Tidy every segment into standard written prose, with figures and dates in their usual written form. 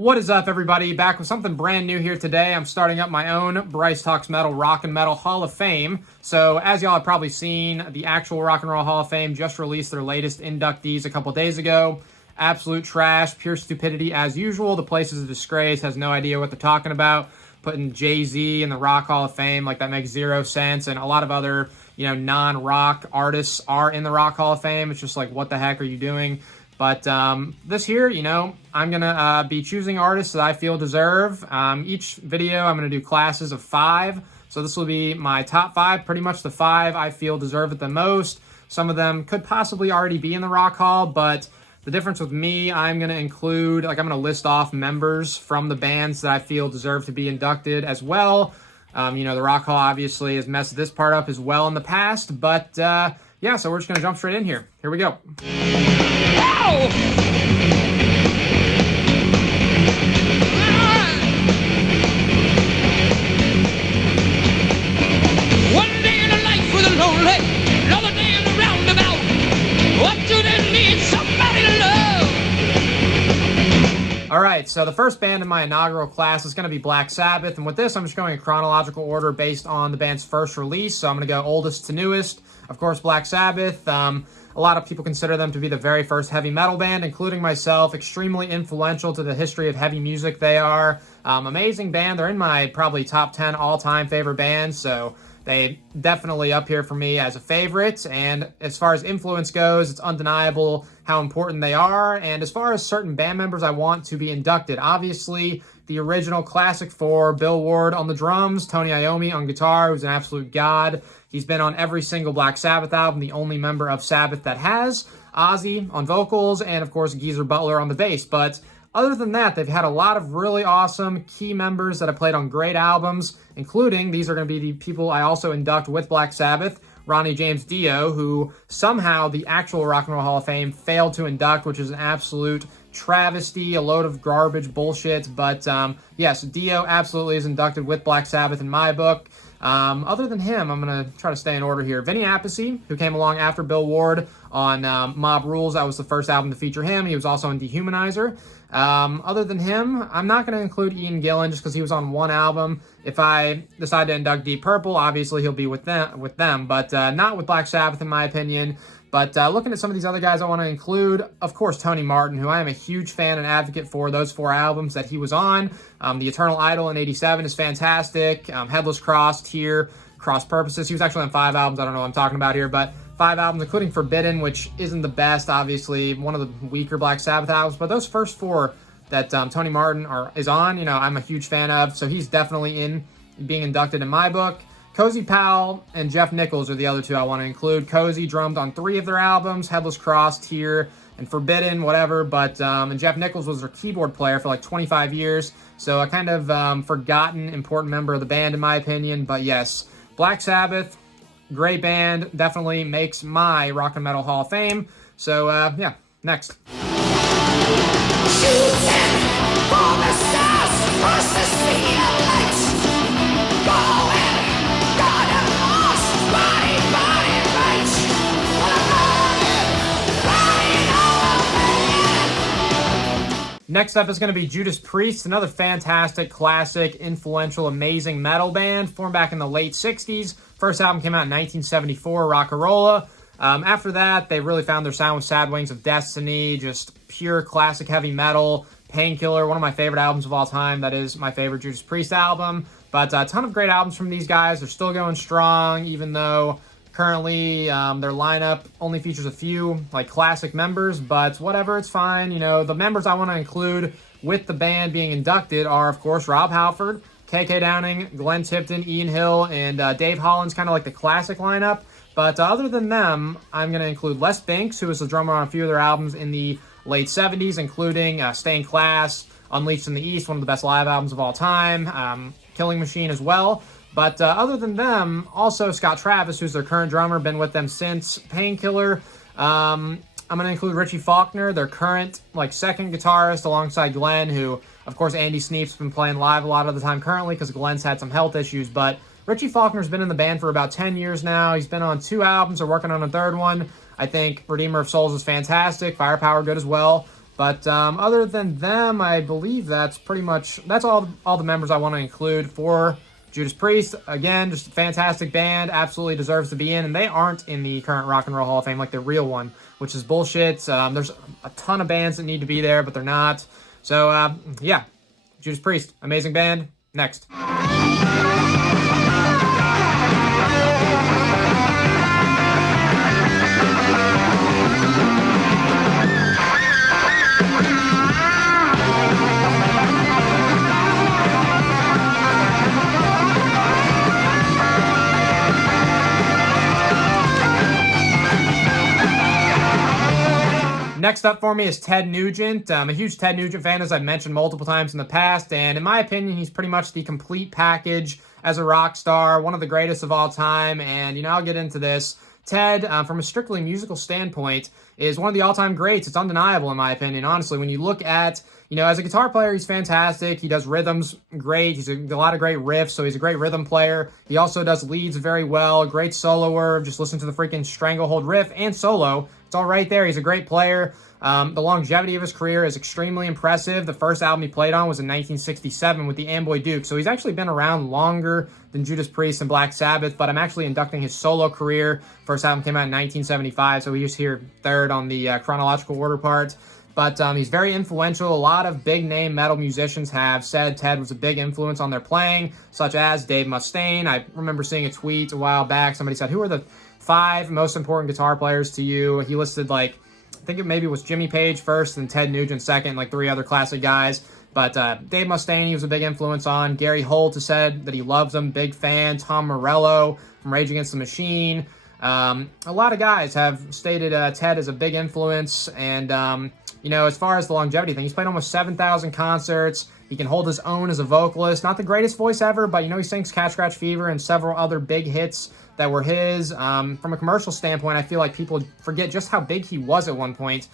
What is up, everybody? Back with something brand new here today. I'm starting up my own Bryce Talks Metal Rock and Metal Hall of Fame. So, as y'all have probably seen, the actual Rock and Roll Hall of Fame just released their latest inductees a couple days ago. Absolute trash, pure stupidity as usual. The place is a disgrace, has no idea what they're talking about. Putting Jay-Z in the Rock Hall of Fame, like that makes zero sense. And a lot of other, non-rock artists are in the Rock Hall of Fame. It's just like, what the heck are you doing? But this here, I'm going to be choosing artists that I feel deserve. Each video, I'm going to do classes of 5. So this will be my top 5, pretty much the 5 I feel deserve it the most. Some of them could possibly already be in the Rock Hall, but the difference with me, I'm going to include, I'm going to list off members from the bands that I feel deserve to be inducted as well. The Rock Hall obviously has messed this part up as well in the past, but yeah, so we're just going to jump straight in here. Here we go. One day in a life with a lonely, another day in the roundabout. What do they need? Somebody to love. All right, so the first band in my inaugural class is going to be Black Sabbath, and with this, I'm just going in chronological order based on the band's first release. So I'm going to go oldest to newest. Of course, Black Sabbath. A lot of people consider them to be the very first heavy metal band, including myself. Extremely influential to the history of heavy music they are. Amazing band. They're in my probably top 10 all-time favorite bands, so they definitely up here for me as a favorite. And as far as influence goes, it's undeniable how important they are. And as far as certain band members I want to be inducted, obviously the original Classic 4, Bill Ward on the drums, Tony Iommi on guitar, who's an absolute god. He's been on every single Black Sabbath album, the only member of Sabbath that has. Ozzy on vocals, and of course Geezer Butler on the bass. But other than that, they've had a lot of really awesome key members that have played on great albums, including, these are going to be the people I also induct with Black Sabbath, Ronnie James Dio, who somehow the actual Rock and Roll Hall of Fame failed to induct, which is an absolute travesty, a load of garbage bullshit. But yes, Dio absolutely is inducted with Black Sabbath in my book. Other than him, I'm going to try to stay in order here. Vinny Appice, who came along after Bill Ward on Mob Rules. That was the first album to feature him. He was also on Dehumanizer. Other than him, I'm not going to include Ian Gillan just because he was on one album. If I decide to induct Deep Purple, obviously he'll be with them, but not with Black Sabbath in my opinion. But looking at some of these other guys I want to include, of course, Tony Martin, who I am a huge fan and advocate for those 4 albums that he was on. The Eternal Idol in '87 is fantastic. Headless Cross, Tear, Cross Purposes. He was actually on 5 albums. I don't know what I'm talking about here, but 5 albums, including Forbidden, which isn't the best, obviously, one of the weaker Black Sabbath albums. But those first 4 that Tony Martin is on, I'm a huge fan of. So he's definitely in being inducted in my book. Cozy Powell and Jeff Nichols are the other 2 I want to include. Cozy drummed on 3 of their albums, Headless Cross, Tear, and Forbidden, whatever. But and Jeff Nichols was their keyboard player for like 25 years. So a kind of forgotten, important member of the band, in my opinion. But yes, Black Sabbath, great band, definitely makes my Rock and Metal Hall of Fame. So yeah, next. Next up is going to be Judas Priest, another fantastic, classic, influential, amazing metal band, formed back in the late 60s. First album came out in 1974, Rock-a-Rolla. After that, they really found their sound with Sad Wings of Destiny, just pure classic heavy metal. Painkiller, one of my favorite albums of all time. That is my favorite Judas Priest album. But a ton of great albums from these guys. They're still going strong, even though currently their lineup only features a few classic members, but whatever, it's fine. The members I want to include with the band being inducted are, of course, Rob Halford, KK Downing, Glenn Tipton, Ian Hill, and Dave Holland's kind of like the classic lineup. But other than them, I'm going to include Les Binks, who was the drummer on a few of their albums in the late 70s, including Stay in Class, Unleashed in the East, one of the best live albums of all time, Killing Machine as well. But other than them, also Scott Travis, who's their current drummer, been with them since Painkiller. I'm going to include Richie Faulkner, their current second guitarist, alongside Glenn, who, of course, Andy Sneap's been playing live a lot of the time currently because Glenn's had some health issues. But Richie Faulkner's been in the band for about 10 years now. He's been on 2 albums. They're working on a 3rd one. I think Redeemer of Souls is fantastic. Firepower good as well. But other than them, I believe that's all the members I want to include for Judas Priest. Again, just a fantastic band, absolutely deserves to be in, and they aren't in the current Rock and Roll Hall of Fame like the real one, which is bullshit. There's a ton of bands that need to be there, but they're not. So yeah, Judas Priest, amazing band. Next. Next up for me is Ted Nugent. I'm a huge Ted Nugent fan, as I've mentioned multiple times in the past, and in my opinion, he's pretty much the complete package as a rock star, one of the greatest of all time, and, I'll get into this. Ted, from a strictly musical standpoint, is one of the all-time greats. It's undeniable, in my opinion, honestly. When you look at, as a guitar player, he's fantastic. He does rhythms great. He's a lot of great riffs, so he's a great rhythm player. He also does leads very well, great soloer. Just listen to the freaking Stranglehold riff and solo. It's all right there. He's a great player. The longevity of his career is extremely impressive. The first album he played on was in 1967 with the Amboy Duke, so he's actually been around longer than Judas Priest and Black Sabbath, but I'm actually inducting his solo career. First album came out in 1975, so he's here third on the chronological order part. But he's very influential. A lot of big-name metal musicians have said Ted was a big influence on their playing, such as Dave Mustaine. I remember seeing a tweet a while back. Somebody said, who are the 5 most important guitar players to you? He listed, I think it maybe was Jimmy Page first and Ted Nugent second, 3 other classic guys. But Dave Mustaine, he was a big influence on. Gary Holt has said that he loves him, big fan. Tom Morello from Rage Against the Machine. A lot of guys have stated Ted as a big influence, and as far as the longevity thing, he's played almost 7,000 concerts. He can hold his own as a vocalist. Not the greatest voice ever, but he sings Cat Scratch Fever and several other big hits that were his. From a commercial standpoint, I feel like people forget just how big he was at one point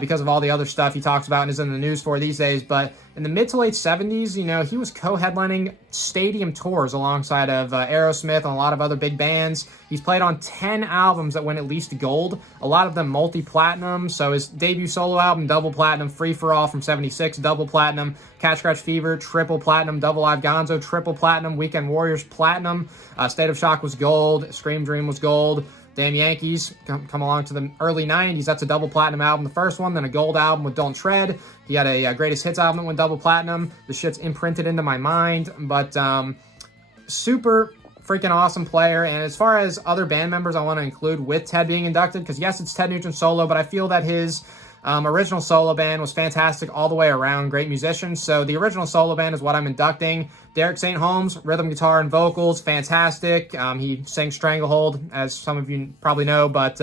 because of all the other stuff he talks about and is in the news for these days. But in the mid to late 70s, he was co-headlining stadium tours alongside of Aerosmith and a lot of other big bands. He's played on 10 albums that went at least gold, a lot of them multi-platinum. So his debut solo album, double platinum. Free for All from 76, double platinum. Cat Scratch Fever, triple platinum. Double Live Gonzo, triple platinum. Weekend Warriors, platinum. State of Shock was gold. Scream Dream was gold. Damn Yankees, come along to the early 90s. That's a double platinum album, the first one, then a gold album with Don't Tread. He had a greatest hits album that went double platinum. The shit's imprinted into my mind, but super freaking awesome player. And as far as other band members I want to include with Ted being inducted, because yes, it's Ted Nugent solo, but I feel that his original solo band was fantastic all the way around, great musicians. So the original solo band is what I'm inducting. Derek St. Holmes, rhythm guitar and vocals, fantastic. He sings Stranglehold, as some of you probably know, but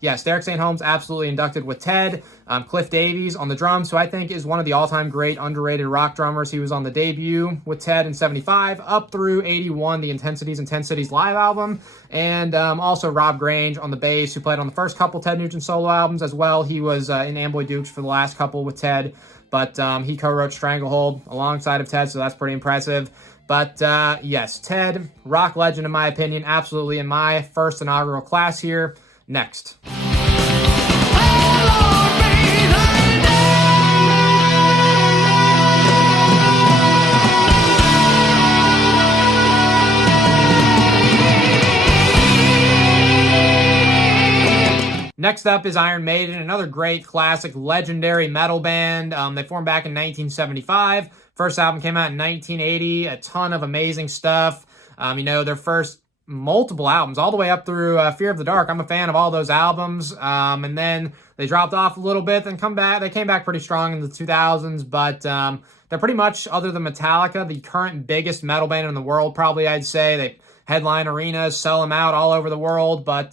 yes, Derek St. Holmes absolutely inducted with Ted. Cliff Davies on the drums, who I think is one of the all-time great underrated rock drummers. He was on the debut with Ted in 75 up through 81, the Intensities live album. And also Rob Grange on the bass, who played on the first couple Ted Nugent solo albums as well. He was in Amboy Dukes for the last couple with Ted, but he co-wrote Stranglehold alongside of Ted, so that's pretty impressive. But yes, Ted, rock legend in my opinion, absolutely in my first inaugural class here. Next. Next up is Iron Maiden, another great classic legendary metal band. They formed back in 1975. First album came out in 1980. A ton of amazing stuff. Their first multiple albums all the way up through Fear of the Dark. I'm a fan of all those albums. And then they dropped off a little bit, then come back. They came back pretty strong in the 2000s, but they're pretty much, other than Metallica, the current biggest metal band in the world, probably, I'd say. They headline arenas, sell them out all over the world, but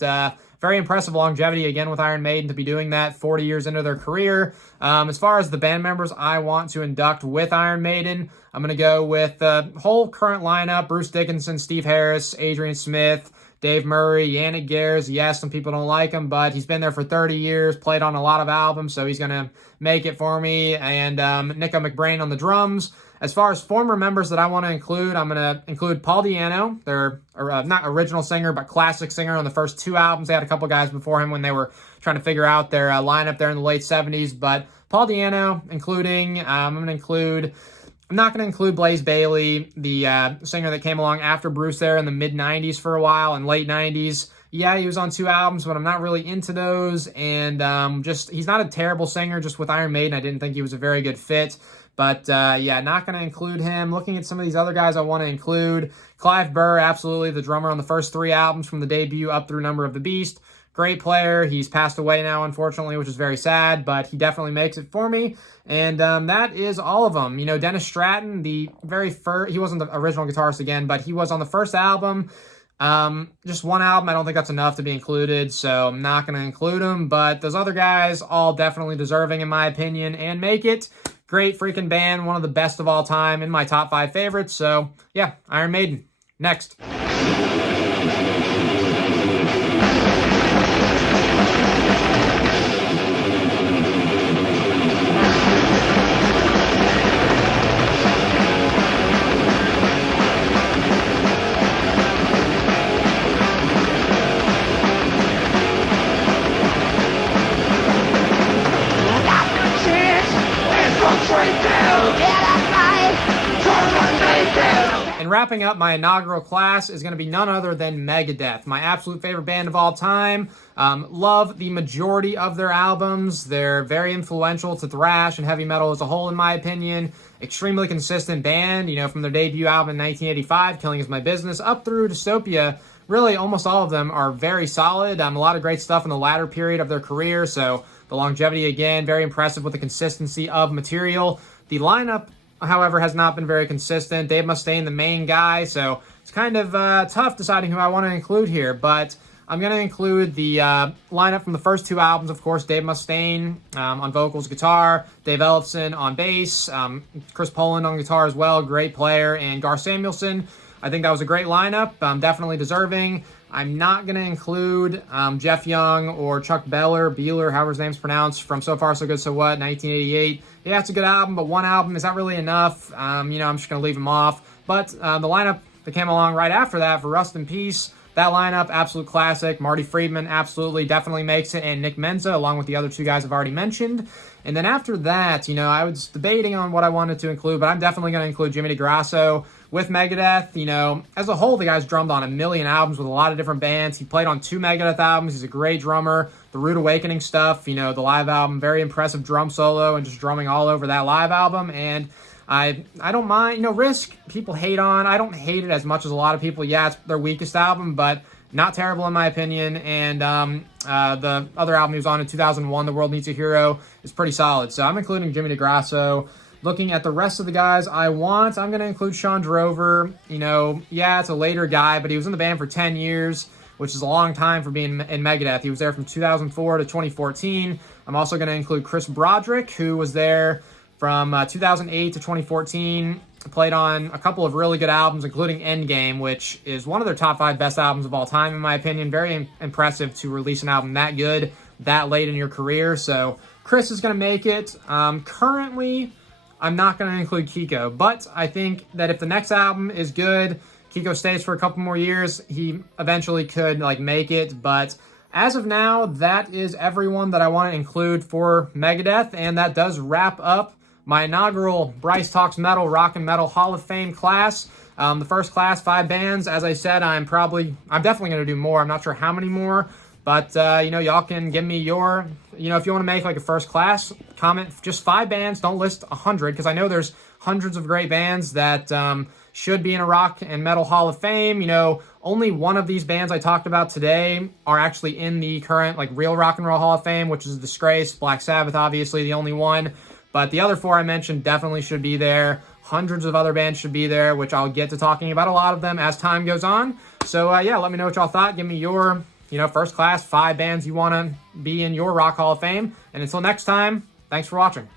very impressive longevity, again, with Iron Maiden to be doing that 40 years into their career. As far as the band members I want to induct with Iron Maiden, I'm going to go with the whole current lineup: Bruce Dickinson, Steve Harris, Adrian Smith, Dave Murray, Yannick Gers. Yes, some people don't like him, but he's been there for 30 years, played on a lot of albums, so he's going to make it for me. And Nico McBrain on the drums. As far as former members that I want to include, I'm going to include Paul Di'Anno. They're not original singer, but classic singer on the first 2 albums. They had a couple guys before him when they were trying to figure out their lineup there in the late 70s. But Paul Di'Anno, including, I'm not going to include Blaze Bayley, the singer that came along after Bruce there in the mid-90s for a while and late 90s. Yeah, he was on 2 albums, but I'm not really into those. And he's not a terrible singer. Just with Iron Maiden, I didn't think he was a very good fit. But yeah, not going to include him. Looking at some of these other guys I want to include. Clive Burr, absolutely, the drummer on the first 3 albums from the debut up through Number of the Beast. Great player. He's passed away now, unfortunately, which is very sad, but he definitely makes it for me. And that is all of them. You know, Dennis Stratton, the very first, he wasn't the original guitarist again, but he was on the first album. Just 1 album, I don't think that's enough to be included, so I'm not going to include him. But those other guys, all definitely deserving in my opinion, and make it. Great freaking band, one of the best of all time, in my top 5 favorites. So yeah, Iron Maiden. Next. And wrapping up my inaugural class is going to be none other than Megadeath, my absolute favorite band of all time. Love the majority of their albums. They're very influential to thrash and heavy metal as a whole, in my opinion. Extremely consistent band, you know, from their debut album in 1985, Killing Is My Business, up through Dystopia. Really, almost all of them are very solid. A lot of great stuff in the latter period of their career, so the longevity, again, very impressive with the consistency of material. The lineup, however, has not been very consistent. Dave Mustaine, the main guy, so it's kind of tough deciding who I want to include here, but I'm going to include the lineup from the first 2 albums, of course. Dave Mustaine on vocals, guitar, Dave Ellefson on bass, Chris Poland on guitar as well, great player, and Gar Samuelson. I think that was a great lineup, definitely deserving. I'm not going to include Jeff Young or Chuck Beeler, however his name's pronounced, from So Far So Good So What, 1988. Yeah, it's a good album, but 1 album, is that really enough? I'm just going to leave them off. But the lineup that came along right after that for Rust in Peace, that lineup, absolute classic. Marty Friedman absolutely definitely makes it, and Nick Menza, along with the other 2 guys I've already mentioned. And then after that, I was debating on what I wanted to include, but I'm definitely going to include Jimmy DeGrasso with Megadeth. As a whole, the guy's drummed on a million albums with a lot of different bands. He played on 2 Megadeth albums. He's a great drummer. The Rude Awakening stuff, the live album, very impressive drum solo and just drumming all over that live album. And I don't mind, Risk, people hate on. I don't hate it as much as a lot of people. Yeah, it's their weakest album, but not terrible in my opinion. And the other album he was on in 2001, The World Needs a Hero, is pretty solid. So I'm including Jimmy DeGrasso. Looking at the rest of the guys I'm going to include Sean Drover. Yeah, it's a later guy, but he was in the band for 10 years, which is a long time for being in Megadeth. He was there from 2004 to 2014. I'm also going to include Chris Broderick, who was there from 2008 to 2014. Played on a couple of really good albums, including Endgame, which is one of their top 5 best albums of all time, in my opinion. Very impressive to release an album that good, that late in your career. So Chris is going to make it. Currently, I'm not going to include Kiko, but I think that if the next album is good, Kiko stays for a couple more years, he eventually could make it. But as of now, that is everyone that I want to include for Megadeth, and that does wrap up my inaugural Bryce Talks Metal Rock and Metal Hall of Fame class. The first class, 5 bands. As I said, I'm definitely going to do more. I'm not sure how many more, but y'all can give me your, if you want to make a first class comment, just 5 bands. Don't list 100, because I know there's hundreds of great bands that should be in a Rock and Metal Hall of Fame. Only one of these bands I talked about today are actually in the current real Rock and Roll Hall of Fame, which is a disgrace. Black Sabbath, obviously, the only one. But the other 4 I mentioned definitely should be there. Hundreds of other bands should be there, which I'll get to talking about a lot of them as time goes on. So, yeah, let me know what y'all thought. Give me your, first class 5 bands you want to be in your Rock Hall of Fame. And until next time, thanks for watching.